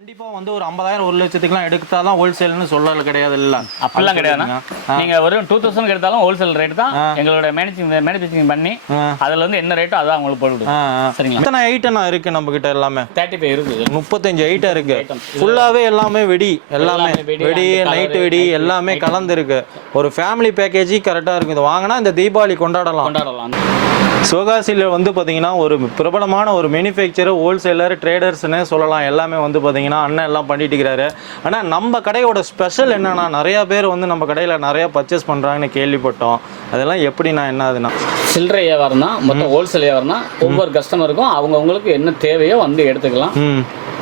கண்டிப்பா வந்து ஒரு ஐம்பதாயிரம் ஒரு லட்சத்துக்குலாம் எடுத்தாதான் ஹோல்சேல்னு சொல்லல கிடையாது இல்ல. அப்படிலாம் கிடையாதுண்ணா. நீங்க ஒரு டூ தௌசண்ட் எடுத்தாலும் ஹோல்சேல் ரேட் தான் எங்களோட மேனேஜிங் மேனுஃபேக்சரிங் பண்ணி அதுல இருந்து என்ன ரேட்டோ அதான் உங்களுக்கு போட்டு சரிங்களா? எத்தனை ஐட்டம் இருக்கு நம்ம கிட்ட எல்லாமே? தேர்ட்டி ஃபைவ் இருக்குது. முப்பத்தஞ்சு ஐட்டம் இருக்கு. ஃபுல்லாவே எல்லாமே வெடி எல்லாமே. வெடி, நைட்டு வெடி எல்லாமே கலந்து இருக்கு ஒரு ஃபேமிலி பேக்கேஜ் கரெக்டா இருக்கு இது வாங்கினா இந்த தீபாவளி கொண்டாடலாம். கொண்டாடலாம். சிவகாசியில் வந்து பார்த்தீங்கன்னா ஒரு பிரபலமான ஒரு மேனுஃபேக்சர் ஹோல்சேலர் ட்ரேடர்ஸ்னு சொல்லலாம். எல்லாமே வந்து பார்த்தீங்கன்னா அண்ணன் எல்லாம் பண்ணிட்டு இருக்கிறாரு. ஆனால் நம்ம கடையோட ஸ்பெஷல் என்னன்னா நிறைய பேர் வந்து நம்ம கடையில் நிறைய பர்ச்சேஸ் பண்ணுறாங்கன்னு கேள்விப்பட்டோம். அதெல்லாம் எப்படிண்ணா என்ன அதுண்ணா சில்லறை வியாபாரம் தான் மொத்தம் ஹோல்சேல் வியாபாரம் தான் ஒவ்வொரு கஸ்டமருக்கும் அவங்கவுங்களுக்கு என்ன தேவையோ வந்து எடுத்துக்கலாம்.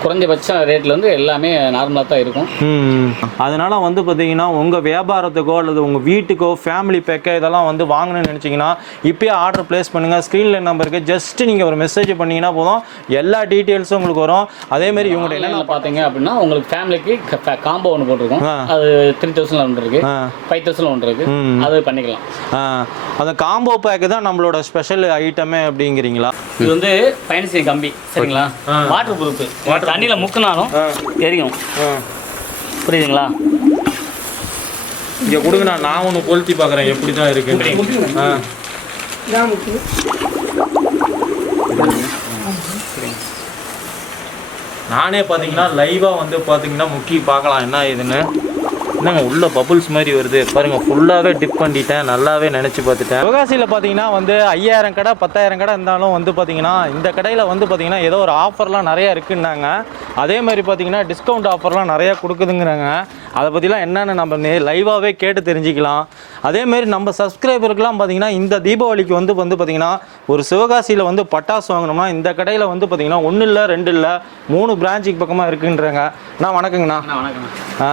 குறைஞ்சபட்ச ரேட்ல இருந்து எல்லாமே நார்மலாக தான் இருக்கும். ம் அதனால வந்து பார்த்தீங்கன்னா உங்கள் வியாபாரத்துக்கோ அல்லது உங்கள் வீட்டுக்கோ ஃபேமிலி பேக்கோ இதெல்லாம் வந்து வாங்கணும்னு நினச்சிங்கன்னா இப்போயே ஆர்டர் ப்ளேஸ் பண்ணுங்கள் ஸ்க்ரீனில் நம்பருக்கு ஜஸ்ட் நீங்கள் ஒரு மெசேஜ் பண்ணீங்கன்னா போதும். எல்லா டீட்டெயில்ஸும் உங்களுக்கு வரும். அதேமாரி இவங்கள்ட்ட என்னென்ன பார்த்தீங்க அப்படின்னா உங்களுக்கு ஃபேமிலிக்கு காம்போ ஒன்று போட்டிருக்கோம். ஆ. அது த்ரீ தௌசண்ட் ஒன்று இருக்கு. ஆ. ஃபைவ் தௌசண்ட் ஒன்று இருக்கு. ம். அது பண்ணிக்கலாம். ஆ, அந்த காம்போ பேக்கு தான் நம்மளோட ஸ்பெஷல் ஐட்டமே அப்படிங்கிறீங்களா? இது வந்து பயணிசி கம்பி. சரிங்களா? வாட்டர் ப்ரூஃப் தண்ணியில் முக்குனாலும் எரியும். புரியுதுங்களா? இங்கே கொடுங்கண்ணா நான் ஒன்று கொளுத்தி பார்க்குறேன் எப்படி தான் இருக்குன்னு ஆ. நானே பார்த்தீங்கன்னா லைவாக வந்து பார்த்தீங்கன்னா முக்கி பார்க்கலாம் என்ன இதுன்னு என்னங்க உள்ள பபுள்ஸ் மாதிரி வருது? பாருங்க ஃபுல்லாகவே டிப் பண்ணிட்டேன். நல்லாவே நினச்சி பார்த்துட்டேன். சிவகாசியில் பார்த்தீங்கன்னா வந்து ஐயாயிரம் கடை பத்தாயிரம் கடை இருந்தாலும் வந்து பார்த்தீங்கன்னா இந்த கடையில் வந்து பார்த்தீங்கன்னா ஏதோ ஒரு ஆஃபர்லாம் நிறையா இருக்குன்னாங்க. அதே மாதிரி பார்த்தீங்கன்னா டிஸ்கவுண்ட் ஆஃபர்லாம் நிறையா கொடுக்குதுங்கிறாங்க. அதை பற்றிலாம் என்னென்னு நம்ம நே லைவாகவே கேட்டு தெரிஞ்சுக்கலாம். அதேமாரி நம்ம சப்ஸ்கிரைபருக்குலாம் பார்த்தீங்கன்னா இந்த தீபாவளிக்கு வந்து வந்து பார்த்தீங்கன்னா ஒரு சிவகாசியில் வந்து பட்டாசு வாங்கினோம்னா இந்த கடையில் வந்து பார்த்தீங்கன்னா ஒன்றும் இல்லை ரெண்டு இல்லை மூணு பிரான்ச்சுக்கு பக்கமாக இருக்குன்றாங்க. அண்ணா வணக்கங்கண்ணா. வணக்கம் ஆ.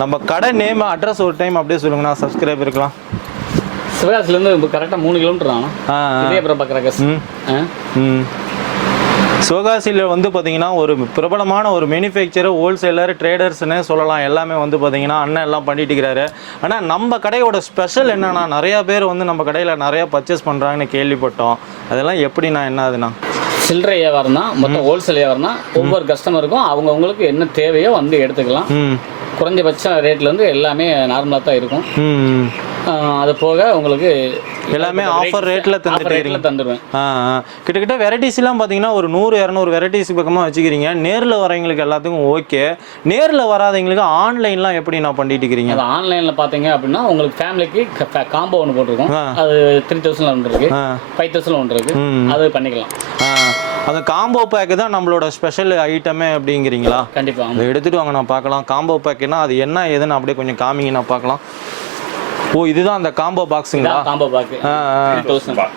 நம்ம கடை நேம் அட்ரஸ் ஒரு டைம் அப்படியே சொல்லுங்கண்ணா சப்ஸ்கிரைப் இருக்கலாம். சிவகாசிலேருந்து இப்போ கரெக்டாக மூணு கிலோமீட்டர் ஆகும். ஆ ஆ. இதே அப்புறம் பக்கரகஸ் ம். சிவகாசியில் வந்து பார்த்தீங்கன்னா ஒரு பிரபலமான ஒரு மேனுஃபேக்சர் ஹோல்சேலர் ட்ரேடர்ஸ்னு சொல்லலாம். எல்லாமே வந்து பார்த்தீங்கன்னா அண்ணன் எல்லாம் பண்ணிட்டு இருக்கிறாரு. ஆனால் நம்ம கடையோட ஸ்பெஷல் என்னன்னா நிறையா பேர் வந்து நம்ம கடையில் நிறையா பர்ச்சேஸ் பண்ணுறாங்கன்னு கேள்விப்பட்டோம். அதெல்லாம் எப்படிண்ணா என்ன அதுண்ணா சில்லறை வியாபாரம் தான் மொத்தம் ஹோல்சேல் வியாபாரம் தான் ஒவ்வொரு கஸ்டமருக்கும் அவங்கவுங்களுக்கு என்ன தேவையோ வந்து எடுத்துக்கலாம். குறைஞ்சபட்ச ரேட்ல இருந்து எல்லாமே நார்மலாக தான் இருக்கும். அது போக உங்களுக்கு எல்லாமே offer rate ல தந்துட்டு ரேட்டில் தந்துடுவேன். கிட்டத்தட்ட வெரைட்டிஸ்லாம் பார்த்தீங்கன்னா ஒரு நூறு இரநூறு வெரைட்டிஸ் பக்கமாக வச்சுக்கிறீங்க. நேரில் வரவங்களுக்கு எல்லாத்துக்கும் ஓகே நேரில் வராதவங்களுக்கு ஆன்லைன்லாம் எப்படி நான் பண்ணிட்டு இருக்கிறீங்க? அது ஆன்லைனில் பார்த்தீங்க அப்படின்னா உங்களுக்கு ஃபேமிலிக்கு காம்போ ஒன்று போட்டிருக்கோம். அது த்ரீ தௌசண்ட் ஒன்று இருக்கு. ஃபைவ் தௌசண்ட் ஒன்று இருக்கு. அது பண்ணிக்கலாம். அந்த காம்போ பேக்கு தான் நம்மளோட ஸ்பெஷல் ஐட்டமே அப்படிங்கிறீங்களா? கண்டிப்பாக அதை எடுத்துகிட்டு வாங்க நான் பார்க்கலாம். காம்போ பேக்குன்னா அது என்ன ஏதுன்னு அப்படியே கொஞ்சம் காமிங்க நான் பார்க்கலாம். ஓ இதுதான் அந்த காம்போ பாக்ஸுங்களா காம்போ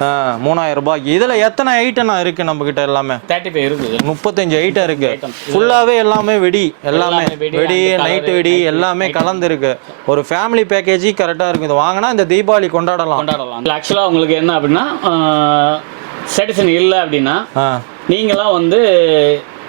ஆ மூணாயிரம் ரூபாய். இதில் எத்தனை ஐட்டம் இருக்குது நம்மக்கிட்ட எல்லாமே? தேர்ட்டி ஃபைவ் இருக்குது. முப்பத்தஞ்சு ஐட்டம் இருக்கு. ஃபுல்லாவே எல்லாமே வெடி எல்லாமே. வெடி, நைட்டு வெடி எல்லாமே கலந்து இருக்கு ஒரு ஃபேமிலி பேக்கேஜ் கரெக்டா இருக்கு. இது வாங்கினா இந்த தீபாவளி கொண்டாடலாம். கொண்டாடலாம். ஆக்சுவலாக உங்களுக்கு என்ன அப்படின்னா சாட்டிஸ்ஃபேக்ஷன் இல்லை அப்படின்னா நீங்களாம் வந்து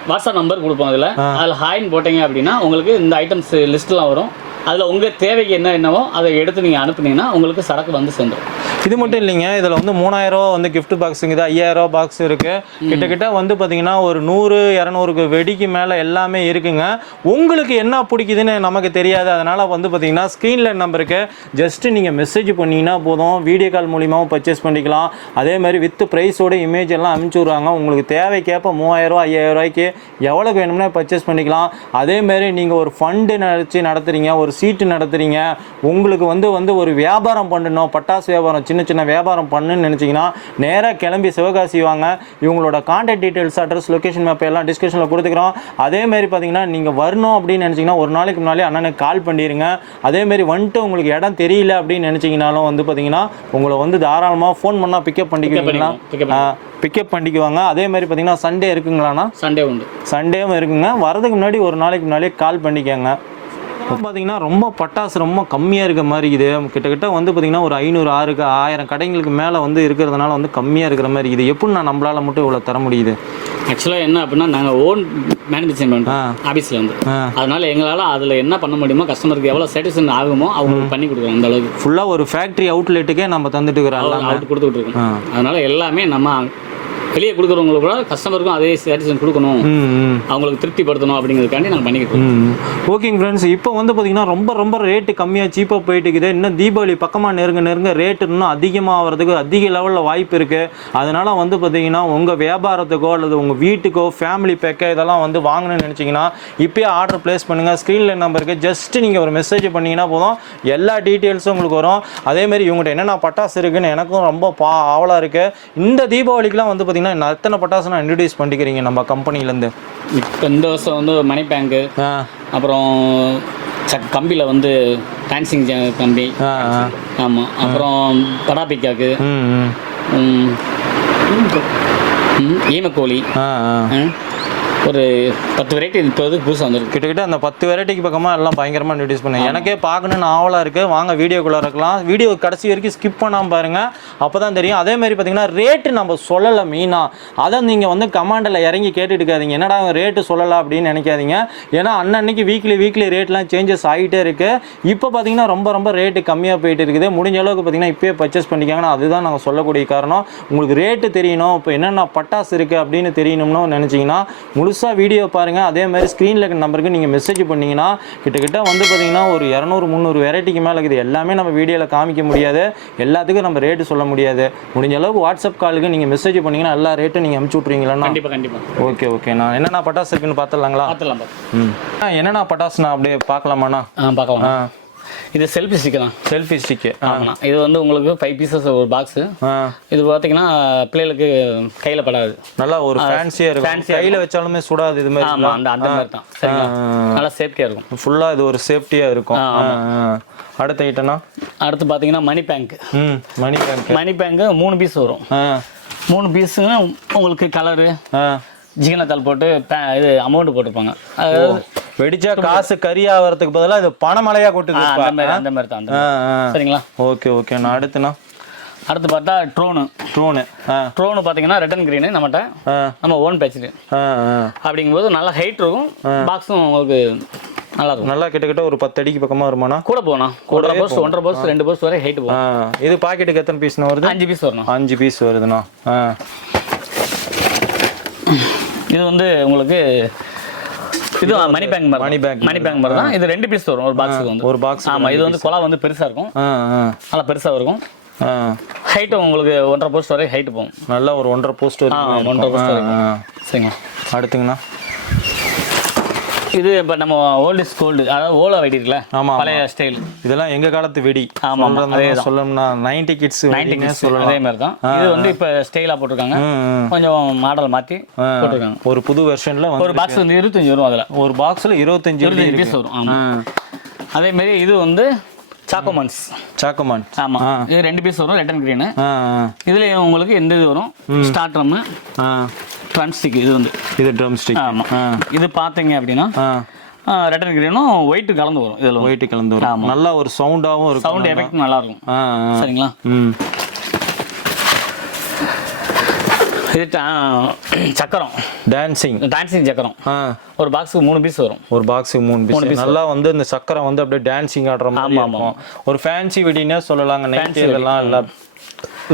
வாட்ஸ்அப் நம்பர் கொடுப்போம் அதில். அதில் ஹாய்ன்னு போட்டீங்க அப்படின்னா உங்களுக்கு இந்த ஐட்டம்ஸ் லிஸ்ட்லாம் வரும். அதில் உங்கள் தேவைக்கு என்ன என்னவோ அதை எடுத்து நீங்கள் அனுப்புனீங்கன்னா உங்களுக்கு சரக்கு வந்து சேர்ந்துடும் இது மட்டும் இல்லைங்க. இதில் வந்து மூணாயிரம் வந்து gift பாக்ஸுங்குது ஐயாயிரம் ரூபா பாக்ஸ் இருக்கு. கிட்டத்தட்ட வந்து பார்த்தீங்கன்னா ஒரு நூறு இரநூறுக்கு வெடிக்கு மேலே எல்லாமே இருக்குங்க. உங்களுக்கு என்ன பிடிக்குதுன்னு நமக்கு தெரியாது. அதனால வந்து பார்த்தீங்கன்னா ஸ்க்ரீனில் நம்பருக்கு ஜஸ்ட் நீங்கள் மெசேஜ் பண்ணீங்கன்னா போதும். வீடியோ கால் மூலியமாகவும் பர்ச்சேஸ் பண்ணிக்கலாம். அதே மாதிரி வித் ப்ரைஸோட இமேஜ் எல்லாம் அனுப்பிச்சி விடுவாங்க உங்களுக்கு தேவைக்கேற்ப ஐயாயிரம் ரூபாய்க்கு எவ்வளோக்கு வேணும்னா பர்ச்சேஸ் பண்ணிக்கலாம். அதே மாதிரி நீங்கள் ஒரு ஃபண்டு நினச்சி நடத்துறீங்க ஒரு சீட்டு நடத்துறீங்க. உங்களுக்கு வந்து வந்து ஒரு வியாபாரம் பண்ணணும் பட்டாசு வியாபாரம் சின்ன சின்ன வியாபாரம் பண்ணுன்னு நினச்சிங்கன்னா நேராக கிளம்பி சிவகாசி வாங்க. இவங்களோட contact details address location map எல்லாம் டிஸ்கிரிப்ஷனில் கொடுத்துக்கிறோம். அதே மாதிரி பார்த்தீங்கன்னா நீங்கள் வரணும் அப்படின்னு நினச்சிங்கன்னா ஒரு நாளைக்கு முன்னாலே அண்ணனுக்கு கால் பண்ணிடுங்க அதே மாதிரி வந்துட்டு உங்களுக்கு இடம் தெரியல அப்படின்னு நினச்சிங்கனாலும் வந்து பார்த்தீங்கன்னா உங்களை வந்து தாராளமாக ஃபோன் பண்ணால் பிக்கப் பண்ணிக்குவீங்களா? பிக்கப் பிக்கப் பண்ணிக்குவாங்க. அதே மாதிரி பார்த்தீங்கன்னா சண்டே இருக்குங்களாண்ணா? சண்டே உண்டு. சண்டேவும் இருக்குங்க. வரதுக்கு முன்னாடி ஒரு நாளைக்கு முன்னாடியே கால் பண்ணிக்கோங்க. இப்போ பார்த்தீங்கன்னா ரொம்ப பட்டாசு ரொம்ப கம்மியாக இருக்க மாதிரி இது. கிட்டத்தட்ட வந்து பார்த்தீங்கன்னா ஒரு ஐநூறு ஆறுக்கு ஆயிரம் கடைங்களுக்கு மேலே வந்து இருக்கிறதுனால வந்து கம்மியாக இருக்கிற மாதிரி இது. எப்படி நான் நம்மளால் மட்டும் இவ்வளோ தர முடியுது? ஆக்சுவலாக என்ன அப்படின்னா நாங்கள் ஓன் மேனுஃபேக்சரிங். பண்ணுறோம் ஆஃபீஸில் வந்து அதனால எங்களால் அதில் என்ன பண்ண முடியுமோ கஸ்டமருக்கு எவ்வளோ சாட்டிஸ்ஃபேக்ஷன் ஆகுமோ அவங்களுக்கு பண்ணி கொடுக்குறோம் அந்த அளவுக்கு. ஃபுல்லாக ஒரு ஃபேக்ட்ரி அவுட்லெட்டுக்கே நம்ம தந்துட்டு இருக்கிறோம் அவுட் கொடுத்துட்டு இருக்கோம். அதனால எல்லாமே நம்ம வெளியே கொடுக்குறவங்களுக்கு கூட கஸ்டமருக்கும் அதே சாட்டிஸ்ஃபேக்ஷன் கொடுக்கணும். அவங்களுக்கு திருப்திப்படுத்தணும் அப்படிங்கிறதுக்காண்டி நாங்கள் பண்ணிக்கிட்டு ஓகேங்க ஃப்ரெண்ட்ஸ் இப்போ வந்து பார்த்தீங்கன்னா ரொம்ப ரொம்ப ரேட்டு கம்மியாக சீப்பாக போயிட்டு இருக்குது. இன்னும் தீபாவளி பக்கமாக நெருங்க நெருங்க ரேட்டு இன்னும் அதிகமாகிறதுக்கு அதிக லெவலில் வாய்ப்பு இருக்குது அதனால் வந்து பார்த்தீங்கன்னா உங்கள் வியாபாரத்துக்கோ அல்லது உங்கள் வீட்டுக்கோ ஃபேமிலி பேக்கோ இதெல்லாம் வந்து வாங்கணும்னு நினச்சிங்கன்னா இப்போயே ஆர்டர் ப்ளேஸ் பண்ணுங்கள் ஸ்க்ரீனில் நம்பருக்கு ஜஸ்ட் நீங்கள் ஒரு மெசேஜ் பண்ணிங்கன்னா போதும். எல்லா டீட்டெயில்ஸும் உங்களுக்கு வரும். அதேமாரி இவங்ககிட்ட என்னென்ன பட்டாசு இருக்குன்னு எனக்கும் ரொம்ப பா ஆவலாக இருக்குது இந்த தீபாவளிக்கெலாம் வந்து பார்த்தீங்கன்னா இன்னும் எத்தனை பட்டாசு நான் இன்ட்ரடியூஸ் பண்ணிக்கிறீங்க நம்ம கம்பெனிலேருந்து இப்போ இந்த வருஷம் வந்து மணி பேங்க்கு ஆ. அப்புறம் கம்பியில் வந்து டான்சிங் கம்பி. ஆமாம் அப்புறம் படாபிக்காக்கு. ஈமக்கோழி. ஒரு பத்து வெரைட்டி இப்போதுக்கு புதுசாக வந்துருக்கு. கிட்டத்தட்ட அந்த பத்து வெரைட்டிக்கு பக்கமாக எல்லாம் பயங்கரமாக இன்ட்ரடியூஸ் பண்ணேன் எனக்கே பார்க்கணுன்னு ஆவலாக இருக்குது வாங்க வீடியோக்குள்ளே இருக்கலாம். வீடியோ கடைசி வரைக்கும் ஸ்கிப் பண்ணாமல் பாருங்கள் அப்போ தான் தெரியும். அதே மாதிரி பார்த்தீங்கன்னா ரேட்டு நம்ம சொல்லலை மெயினாக அதை நீங்கள் வந்து கமாண்டில் இறங்கி கேட்டுட்டு இருக்காதீங்க என்னடா ரேட்டு சொல்லலை அப்படின்னு நினைக்காதீங்க. ஏன்னா அன்னன்னைக்கு வீக்லி வீக்லி ரேட்லாம் சேஞ்சஸ் ஆகிட்டே இருக்குது இப்போ பார்த்தீங்கன்னா ரொம்ப ரொம்ப ரேட்டு கம்மியாக போயிட்டு இருக்குது. முடிஞ்ச அளவுக்கு பார்த்தீங்கன்னா இப்போயே பர்ச்சேஸ் பண்ணிக்காங்கன்னா அதுதான் நாங்கள் சொல்லக்கூடிய காரணம். உங்களுக்கு ரேட்டு தெரியணும். இப்போ என்னென்ன பட்டாசு இருக்குது அப்படின்னு தெரியணும்னு நினச்சிங்கன்னா முழுசாக வீடியோ பாருங்கள் அதே மாதிரி ஸ்க்ரீனில் இருக்கிற நம்பருக்கு நீங்கள் மெசேஜ் பண்ணீங்கன்னா கிட்டத்தட்ட வந்து பார்த்தீங்கன்னா ஒரு இரநூறு முந்நூறு வெரைட்டிக்கு மேலே இருக்குது. எல்லாமே நம்ம வீடியோவில் காமிக்க முடியாது. எல்லாத்துக்கும் நம்ம ரேட்டு சொல்ல முடியாது. முடிஞ்ச அளவுக்கு வாட்ஸ்அப் காலுக்கு நீங்கள் மெசேஜ் பண்ணீங்கன்னா எல்லா ரேட்டும் நீங்கள் அமுச்சு விட்றீங்களாண்ணா கண்டிப்பாக கண்டிப்பாக ஓகே ஓகே நான் என்னென்ன பட்டாசு இருக்குன்னு பார்த்துடலாங்களா பார்த்துலாம் பார்த்து ம். ஆ, என்னென்ன பட்டாசு நான் அப்படியே பார்க்கலாமாண்ணா ஆ பார்க்கலாம் ஆ. இது செல்ஃபி ஸ்டிக்கு தான். செல்ஃபி ஸ்டிக்கு ஆமாம் இது வந்து உங்களுக்கு ஃபைவ் பீசஸ் ஒரு பாக்ஸு இது பார்த்தீங்கன்னா பிள்ளைகளுக்கு கையில் படாது. நல்லா ஒரு ஃபேன்சியாக இருக்கும். fancy-ஆ கையில் வச்சாலுமே சுடாது இது மாதிரி ஆமாம் அந்த அந்த மாதிரி தான். சரிங்களா? நல்லா சேஃப்டியாக இருக்கும். ஃபுல்லாக இது ஒரு சேஃப்டியாக இருக்கும். அடுத்த ஐட்டம்னா அடுத்து பார்த்தீங்கன்னா மணி பேங்க் ம் மணி பேங்க் மணி பேங்க்கு மூணு பீஸ் வரும். மூணு பீஸுங்க உங்களுக்கு கலரு ஜீனத்தால் போட்டு இது அமௌண்ட் போட்டிருப்பாங்க. அது வெடிச்சா காசு கறி ஆகிறதுக்கு பதிலாக இது பணமழையா கொட்டுது. அந்த மாதிரி தான் சரிங்களா? Okay okay. நான் அடுத்துண்ணா அடுத்து பார்த்தா ட்ரோனு. ட்ரோனு ட்ரோனு பார்த்தீங்கன்னா ரெட் அண்ட் க்ரீனு நம்மகிட்ட. நம்ம ஓன் ஆ அப்படிங்கும்போது நல்லா ஹைட் இருக்கும். பாக்ஸும் உங்களுக்கு நல்லா இருக்கும். நல்லா கிட்டத்தட்ட ஒரு பத்து அடிக்கு பக்கமாக வருமாண்ணா கூட போகணும் ஒன்றரை போஸ்ட் ஒன்றரை போஸ்ட் ரெண்டு போஸ்ட் வரை ஹைட் போகும். இது பாக்கெட்டுக்கு எத்தனை பீஸ்ண்ணா வருது? அஞ்சு பீஸ் வரணும். அஞ்சு பீஸ் வருதுண்ணா. இது வந்து உங்களுக்கு இது மணி பேங்க் மாதிரி Money bag மணி பேங்க் மாதிரி தான். இது ரெண்டு பீஸ் வரும் ஒரு பாக்ஸுக்கு வந்து. ஒரு பாக்ஸ் ஆமா இது வந்து குழா வந்து பெருசா இருக்கும். நல்லா பெருசா இருக்கும். ஆ. ஹைட்டு உங்களுக்கு ஒன்றரை போஸ்ட் வரை ஹைட் போகும். நல்லா ஒரு ஒன்றரை போஸ்ட் வரைக்கும் ஒன்றரை. போஸ்ட் வரைக்கும். சரிங்களா அடுத்துங்கண்ணா. இது இப்போ நம்ம ஓல்ட் கோல்டு அதாவது ஓலா வெடி இருக்குல்ல? ஆமா, பழைய ஸ்டைல் இதெல்லாம் எங்க காலத்து வெடி. ஆமா, ஆமா, சொல்றதா சொல்லணும்னா நைன்டி கிட்ஸ் நைன்டி கிட்ஸ் சொல்லலாம். அதே மாதிரி தான் இது வந்து இப்போ ஸ்டைலாக போட்டிருக்காங்க. கொஞ்சம் மாடல் மாற்றி போட்டிருக்காங்க. ஒரு புது வெர்ஷன்ல வந்து ஒரு பாக்ஸ் வந்து இருபத்தஞ்சு வரும் அதில். ஒரு பாக்ஸ்ல இருபத்தஞ்சு இருபத்தஞ்சு பீஸ் வரும் ஆமாம் அதே மாதிரி இது வந்து சாக்கோமன்ஸ். சாக்கமான் ஆமாம் இது ரெண்டு பீஸ் வரும் ரெட் அண்ட் க்ரீனு இதுல உங்களுக்கு எந்த இது வரும்? ஸ்டார்ட்ரம்மு ட்ரான்ஸ்டிக் இது வந்து. இது ட்ரம் ஸ்டிக் ஆமாம் இது பார்த்தீங்க அப்படின்னா ஆ. ரெட் அண்ட் க்ரீனும் ஒயிட்டு கலந்து வரும் இதில் ஒயிட் கலந்து வரும். நல்லா ஒரு சவுண்டாவும் இருக்கும். சவுண்ட் எஃபெக்ட் நல்லா இருக்கும். சரிங்களா? இது சக்கரம். டான்சிங் டான்சிங் சக்கரம். ஒரு பாக்ஸுக்கு மூணு பீஸ் வரும். ஒரு பாக்ஸுக்கு மூணு பீஸ் நல்லா வந்து இந்த சக்கரை வந்து அப்படியே டான்சிங் ஆடுற மாதிரி இருக்கும். ஒரு ஃபேன்சி வெடினே சொல்லலாங்க. நைட் இதெல்லாம் இல்ல.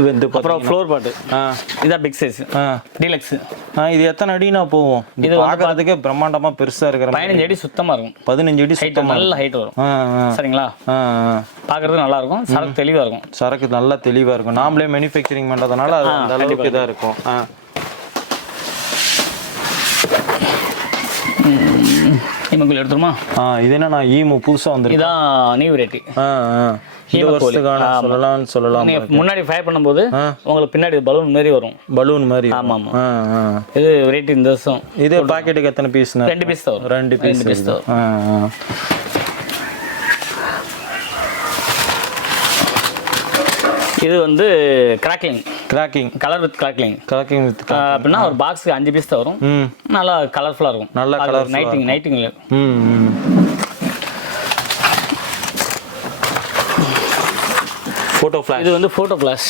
வந்து அப்புறம் ஃப்ளோர் பாட்டு ஆ. இதான் பிக் சைஸ் ஆ. டீலக்ஸ் ஆ இது எத்தனை அடினா போகும் இது இது பார்க்கறதுக்கே பிரம்மாண்டமா பெருசா இருக்கிற பதினஞ்சு அடி சுத்தமாக இருக்கும். பதினஞ்சு அடி சுத்தமா நல்ல ஹைட் வரும். சரிங்களா. பார்க்கறதுக்கு நல்லா இருக்கும். சரக்கு தெளிவாக இருக்கும். சரக்கு நல்லா தெளிவா இருக்கும். நாமளே மேனுஃபேக்சரிங் பண்றதுனால அது அந்த அளவுக்கு இதா இருக்கும். ஆ. இமக்குள் எடுத்துருமா? ஆ இது என்ன நான் ஈமு புதுசா வந்திருக்கு. இதான் நியூ வெரைட்டி ஆ ஆ. சொல்லலாம் முன்னாடி ஃபயர் பண்ணும்போது உங்களுக்கு பின்னாடி பலூன் மாதிரி வரும். பலூன் மாதிரி ஆமா, ஆமா. ஆ ஆ. இது வெரைட்டி இந்த வருஷம் இது பாக்கெட்டுக்கு எத்தனை பீஸ்னா ரெண்டு பீஸ் தான் ரெண்டு பீஸ் பீஸ் தான் இது. வந்து crackling cracking colour with crackling cracking with அப்படின்னா ஒரு பாக்ஸுக்கு அஞ்சு பீஸ் தான் வரும். நல்லா கலர்ஃபுல்லாக இருக்கும். நல்லா colourful-ஆ நைட்டிங் நைட்டிங்கில் ம். ஃபோட்டோ ஃப்ளாஷ் இது வந்து ஃபோட்டோ ஃப்ளாஷ்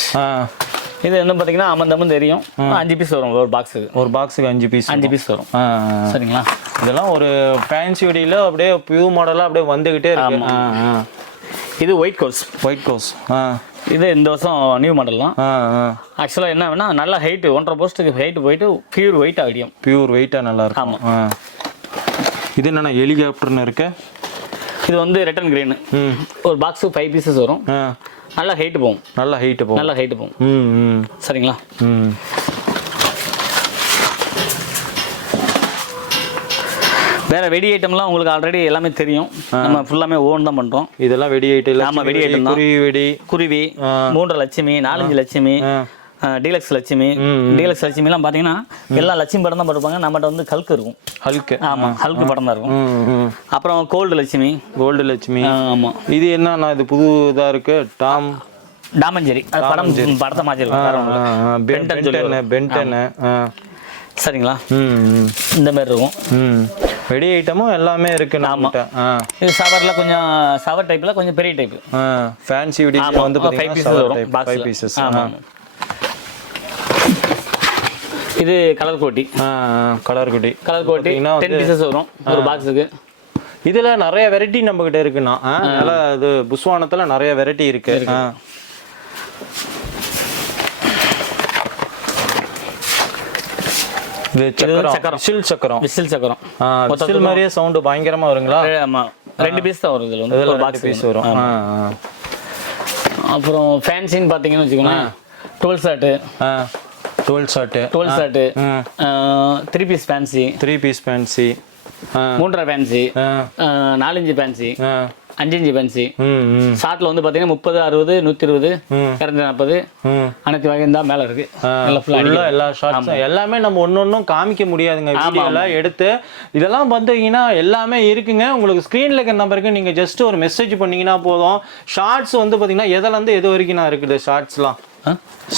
இது என்ன பார்த்தீங்கன்னா அம்மன் தம்மன் தெரியும். அஞ்சு பீஸ் வரும் ஒரு பாக்ஸுக்கு ஒரு பாக்ஸுக்கு அஞ்சு பீஸ் அஞ்சு பீஸ் வரும். சரிங்களா? இதெல்லாம் ஒரு ஃபேன்சி வெடியில் அப்படியே பியூ மாடலாக அப்படியே வந்துக்கிட்டே இருக்கு. ஆ ஆ. இது ஒயிட் கோஸ் ஒயிட் கோஸ் ஆ. இது இந்த வருஷம் நியூ மாடல் தான். ஆக்சுவலாக என்ன வேணா நல்லா ஹைட்டு ஒன்றரை போஸ்ட்டுக்கு ஹைட்டு போயிட்டு பியூர் ஒயிட் அடியும். பியூர் வெயிட்டாக நல்லா இருக்கும். ஆ. இது என்னண்ணா ஹெலிகாப்டர்னு இருக்கு? இது வந்து ரெட்டன் கிரீன் ஒரு பாக்ஸு ஃபைவ் பீசஸ் வரும். நல்லா ஹைட்டு போகும். நல்ல ஹைட்டு போகும். நல்லா ஹைட்டு போகும். ம் சரிங்களா? ம். வேற வெடி ஐட்டம்லாம் உங்களுக்கு ஆல்ரெடி எல்லாமே தெரியும். நம்ம ஃபுல்லாமே ஓன் தான் பண்ணுறோம் இதெல்லாம் வெடி ஐட்டம் ஆமா, வெடி தான். குருவி வெடி. குருவி மூன்று லட்சுமி நாலஞ்சு லட்சுமி. டீலக்ஸ் லட்சுமி. டீலக்ஸ் லட்சுமிலாம் பார்த்தீங்கன்னா எல்லா லட்சுமி படம் தான் போட்டிருப்பாங்க. நம்மகிட்ட வந்து கல்கு இருக்கும். ஹல்க்கு. ஆமாம் ஹல்கு படம் தான் இருக்கும். அப்புறம் கோல்டு லட்சுமி. கோல்டு லட்சுமி. ஆமாம் இது என்னண்ணா இது புது இதா இருக்கு? டாம் டாமஞ்சேரி. அது படம் படத்தை இல்ல. பென்டன் சரிங்களா? இந்த மாதிரி இருக்கும். ம். வெடி ஐட்டமும் எல்லாமே இருக்கு ஆ. இது சவரில் கொஞ்சம் சவர் டைப்பில் கொஞ்சம் பெரிய டைப்பு ஆ ஃபேன்சி வெடி ஆமா, வந்து பார்த்தீங்கன்னா pieces seven வரும். type, box இது கலர் கோட்டி. கலர் குடி கலர் கோட்டி. டென் பீசஸ் வரும். ஒரு பாக்ஸுக்கு இதுல நிறைய வெரைட்டி நம்ம கிட்ட இருக்குண்ணா நல்லா இது புஸ்வானத்துல நிறைய வெரைட்டி இருக்கு. விசில் சக்கரம். விசில் சக்கரம். ஆ, விசில் மாதிரியே சவுண்ட் பயங்கரமா வருங்களா? ஆமா. ரெண்டு பீஸ் தான் வரும் இதில் வந்து. ஒரு பாக்ஸ் பீஸ் வரும். அப்புறம் ஃபேன்சின்னு பார்த்தீங்கன்னு வச்சுக்கோங்களேன். டுவெல் ஷர்ட்டு ஆ. Twelve shot. Twelve shot. Three piece fancy three piece fancy மூன்றரை ஃபேன்சி நாலஞ்சு ஃபேன்சி அஞ்சஞ்சு ம் ஷார்ட்ல வந்து பார்த்தீங்கன்னா முப்பது அறுபது நூற்றி இருபது. இரநூத்தி நாற்பது. அனைத்து வகையும் தான் மேலே இருக்கு. ஃபுல்லா எல்லா ஷார்ட்ஸும் எல்லாமே நம்ம ஒன்னொன்னும் காமிக்க முடியாதுங்க. வீடியோல எடுத்து இதெல்லாம் பார்த்தீங்கன்னா எல்லாமே இருக்குங்க. உங்களுக்கு ஸ்க்ரீன்ல இருக்கிற நம்பருக்கு நீங்க ஜஸ்ட் ஒரு மெசேஜ் பண்ணீங்கன்னா போதும். ஷார்ட்ஸ் வந்து பாத்தீங்கன்னா எதுல இருந்து எது வரைக்கும் நான் இருக்குது ஷார்ட்ஸ்லாம்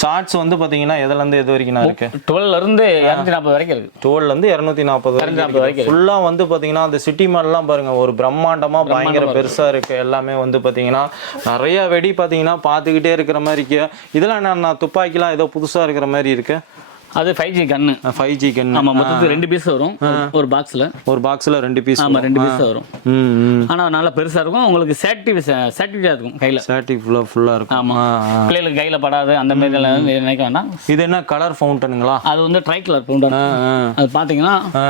ஷார்ட்ஸ் வந்து பாத்தீங்கன்னா எதுல இருந்து எது வரைக்கும் நான் இருக்கு? டுவெல்ல இருந்து இரநூத்தி நாற்பது வரைக்கும் இருக்கு. டுவெல்ல இருந்து இரநூத்தி நாற்பது நாற்பது வரைக்கும் ஃபுல்லா வந்து பாத்தீங்கன்னா அந்த சிட்டி மாடல்லாம் பாருங்க ஒரு பிரம்மாண்டமா பயங்கர பெருசா இருக்கு. எல்லாமே வந்து பாத்தீங்கன்னா நிறைய வெடி பாத்தீங்கன்னா பார்த்துக்கிட்டே இருக்கிற மாதிரி இருக்கு. இதெல்லாம் என்ன துப்பாக்கிலாம் ஏதோ புதுசா இருக்கிற மாதிரி இருக்கு. அது five G gun five G gun ஆமா மொத்தத்துக்கு ரெண்டு பீஸ் வரும். ஒரு- பாக்ஸ்ல ஒரு பாக்ஸ்ல ரெண்டு பீஸ் ஆமா ரெண்டு பீஸ் வரும். ம் ம். ஆனா நல்லா பெருசா இருக்கும். உங்களுக்கு சேஃப்டி சேஃப்டியா இருக்கும் கையில. சாட்டி ஃபுல்லா ஃபுல்லா இருக்கும். ஆமா. பிள்ளைகளுக்கு கையில படாது அந்த மாதிரி நினைக்க வேண்டாம். இது என்ன கலர் ஃபவுண்டனுங்களா அது வந்து ட்ரை கலர் ஆ அது பாத்தீங்கன்னா ஆ.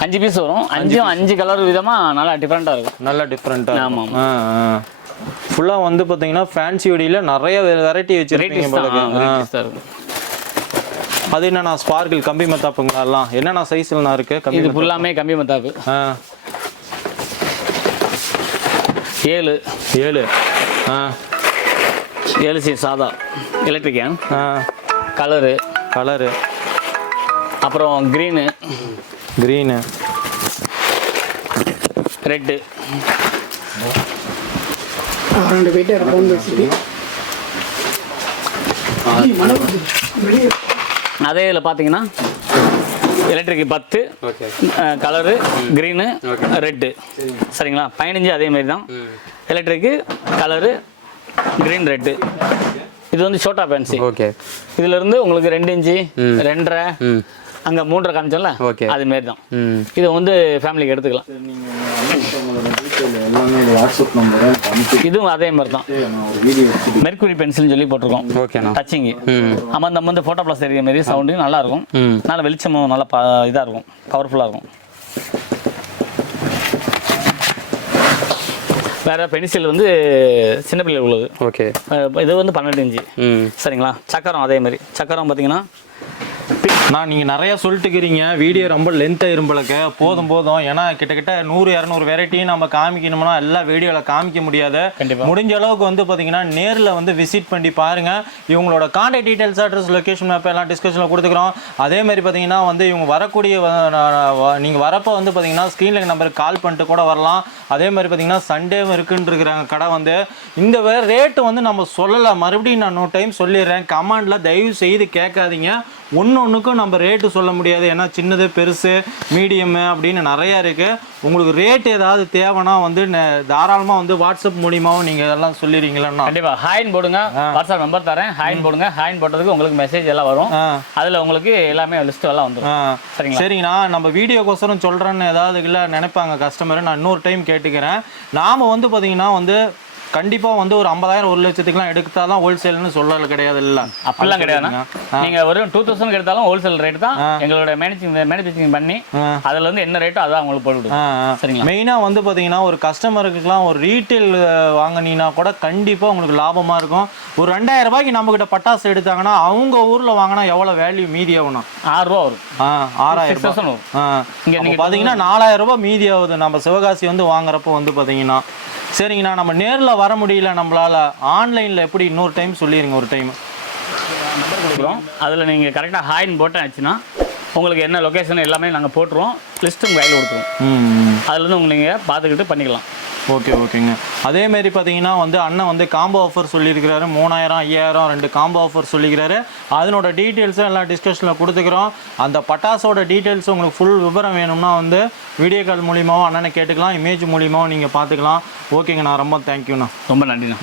அஞ்சு பீஸ் வரும். அஞ்சும் அஞ்சு கலர் விதமா நல்லா டிஃப்ரெண்டா இருக்கும். நல்ல டிஃப்ரெண்ட்டாக ஆமா, ஆ ஆ. ஃபுல்லாக வந்து பார்த்தீங்கன்னா ஃபேன்சி வெடியில் நிறைய வெரைட்டி வச்சிருக்கீங்க வெரைட்டிஸ் போல தான் இருக்கு. varieties தான் இருக்கும் அது என்னண்ணா ஸ்பார்க்கிள் கம்பி மத்தாப்புங்களா? எல்லாம் என்னென்ன சைஸ்லண்ணா இருக்கு? கம்பி இது ஃபுல்லாமே கம்பி மத்தாப்பு. ஆ. ஏழு. ஏழு. ஆ. ஏழு சி சாதா. எலக்ட்ரிக் ஆ. கலரு கலரு அப்புறம் க்ரீனு க்ரீனு ரெட்டு ரெண்டு போயிட்டு அதே இதில் பார்த்தீங்கன்னா எலக்ட்ரிக் பத்து கலரு க்ரீனு ரெட்டு சரிங்களா? பதினஞ்சு அதே மாதிரி தான். எலக்ட்ரிக்கு கலரு க்ரீன் ரெட்டு இது வந்து ஷோட்டா ஃபேன்சி ஓகே இதுல இருந்து உங்களுக்கு ரெண்டு இன்ச்சு ரெண்டரை அங்க மூன்றரை காமிச்சோம்ல. அது மாதிரி தான். இது வந்து ஃபேமிலிக்கு எடுத்துக்கலாம். எல்லாமே வாட்ஸ்அப் இதுவும் அதே மாதிரி தான். மெர்க்குரி பென்சில்னு சொல்லி போட்டிருக்கோம். ஓகேண்ணா டச்சிங்கு அமர்ந்து அமர்ந்து ஃபோட்டோ ப்ளஸ் தெரியுற மாதிரி சவுண்டு நல்லா இருக்கும். நல்ல வெளிச்சமும் நல்லா ப இதாக இருக்கும். பவர்ஃபுல்லாக இருக்கும். வேற பென்சில் வந்து சின்ன பிள்ளைகள் உள்ளது. ஓகே இது வந்து பன்னெண்டு இன்ச்சு. ம். சரிங்களா? சக்கரம் அதே மாதிரி. சக்கரம் பார்த்தீங்கன்னா நான் நீங்கள் நிறைய சொல்லிட்டுக்கிறீங்க. வீடியோ ரொம்ப லென்த் ஆயிரும்பளுக்கு போதும் போதும். ஏன்னா கிட்டத்தட்ட நூறு இரநூறு வெரைட்டியும் நம்ம காமிக்கணும்னா எல்லா வீடியோவில் காமிக்க முடியாது. முடிஞ்ச அளவுக்கு வந்து பார்த்தீங்கன்னா நேரில் வந்து விசிட் பண்ணி பாருங்க. இவங்களோட contact details address location map எல்லாம் டிஸ்கஷனில் கொடுத்துக்கிறோம். அதே மாதிரி பார்த்தீங்கன்னா வந்து இவங்க வரக்கூடிய நீங்கள் வரப்போ வந்து பார்த்தீங்கன்னா ஸ்க்ரீனில் நம்பருக்கு கால் பண்ணிட்டு கூட வரலாம். அதே மாதிரி பார்த்தீங்கன்னா சண்டேவும் இருக்குன்னு இருக்கிறாங்க கடை வந்து. இந்த ரேட்டு வந்து நம்ம சொல்லலை. மறுபடியும் நான் இன்னொரு டைம் சொல்லிடுறேன். கமெண்டில் தயவு செய்து கேட்காதீங்க. ஒன்று ஒன்றுக்கும் நம்ம ரேட்டு சொல்ல முடியாது. ஏன்னா சின்னது பெருசு மீடியமு அப்படின்னு நிறையா இருக்குது உங்களுக்கு ரேட் ஏதாவது தேவைன்னா வந்து தாராளமாக வந்து வாட்ஸ்அப் மூலியமாகவும் நீங்கள் எல்லாம் சொல்லிடுறீங்களா கண்டிப்பா. ஹாயின் போடுங்க. வாட்ஸ்அப் நம்பர் தரேன். ஹாயின் போடுங்க. ஹாயின் போட்டதுக்கு உங்களுக்கு மெசேஜ் எல்லாம் வரும். அதுல உங்களுக்கு எல்லாமே லிஸ்ட் எல்லாம் வந்துடும் ஆ. சரிங்களா? சரிங்கண்ணா. நம்ம வீடியோக்கோசரம் சொல்கிறேன்னு ஏதாவது இல்லை நினைப்பாங்க கஸ்டமர் நான் இன்னொரு டைம் கேட்டுக்கிறேன். நாம் வந்து பார்த்தீங்கன்னா வந்து கண்டிப்பாக வந்து ஒரு ஐம்பதாயிரம் ஒரு லட்சத்துக்குலாம் எடுத்தால் தான் ஹோல்சேல்னு சொல்லல கிடையாது இல்லை. அப்படிலாம் கிடையாதுண்ணா. நீங்க ஒரு டூ தௌசண்ட் எடுத்தாலும் ஹோல்சேல் ரேட் தான். எங்களோட மேனேஜிங் மேனுஃபேக்சரிங் பண்ணி அதுல இருந்து என்ன ரேட்டோ அதான் உங்களுக்கு போட்டு சரிங்களா? மெயினாக வந்து பார்த்தீங்கன்னா ஒரு கஸ்டமருக்குலாம் ஒரு ரீட்டைல் வாங்கினீங்கன்னா கூட கண்டிப்பாக உங்களுக்கு லாபமாக இருக்கும். ஒரு ரெண்டாயிரம் ரூபாய்க்கு நம்மக்கிட்ட பட்டாசு எடுத்தாங்கன்னா அவங்க ஊரில் வாங்கினா எவ்வளோ வேல்யூ மீதி ஆகணும் ஆறு ரூபா வரும். ஆ ஆறாயிரம் ரூபாய் பார்த்தீங்கன்னா நாலாயிரம் ரூபாய் மீதி ஆகுது. நம்ம சிவகாசி வந்து வாங்குறப்போ வந்து பார்த்தீங்கன்னா சரிங்கண்ணா நம்ம நேரில் வர முடியல நம்மளால. ஆன்லைனில் எப்படி இன்னொரு டைம் சொல்லிடுங்க ஒரு டைம் கொடுக்குறோம் அதில் நீங்கள் கரெக்டாக ஹாய்னு போட்டு ஆச்சுன்னா உங்களுக்கு என்ன லொக்கேஷன் எல்லாமே நாங்கள் போட்டுருவோம். லிஸ்ட்டு உங்கள் கையில் கொடுத்துருவோம். ம் அதுலேருந்து உங்களுக்கு நீங்கள் பார்த்துக்கிட்டு பண்ணிக்கலாம். ஓகே ஓகேங்க. அதே மாதிரி பார்த்தீங்கன்னா வந்து அண்ணன் வந்து காம்போ ஆஃபர் சொல்லியிருக்கிறாரு. மூணாயிரம் ஐயாயிரம் ரெண்டு காம்போ ஆஃபர் சொல்லிக்கிறாரு. அதனோட டீட்டெயில்ஸும் எல்லாம் டிஸ்கஷனில் கொடுத்துக்கிறோம். அந்த பட்டாசோட டீட்டெயில்ஸ் உங்களுக்கு ஃபுல் விவரம் வேணும்னா வந்து வீடியோ கால் மூலியமாகவும் அண்ணனை கேட்டுக்கலாம். இமேஜ் மூலியமாகவும் நீங்கள் பார்த்துக்கலாம் ஓகேங்கண்ணா ரொம்ப தேங்க்யூண்ணா ரொம்ப நன்றிண்ணா.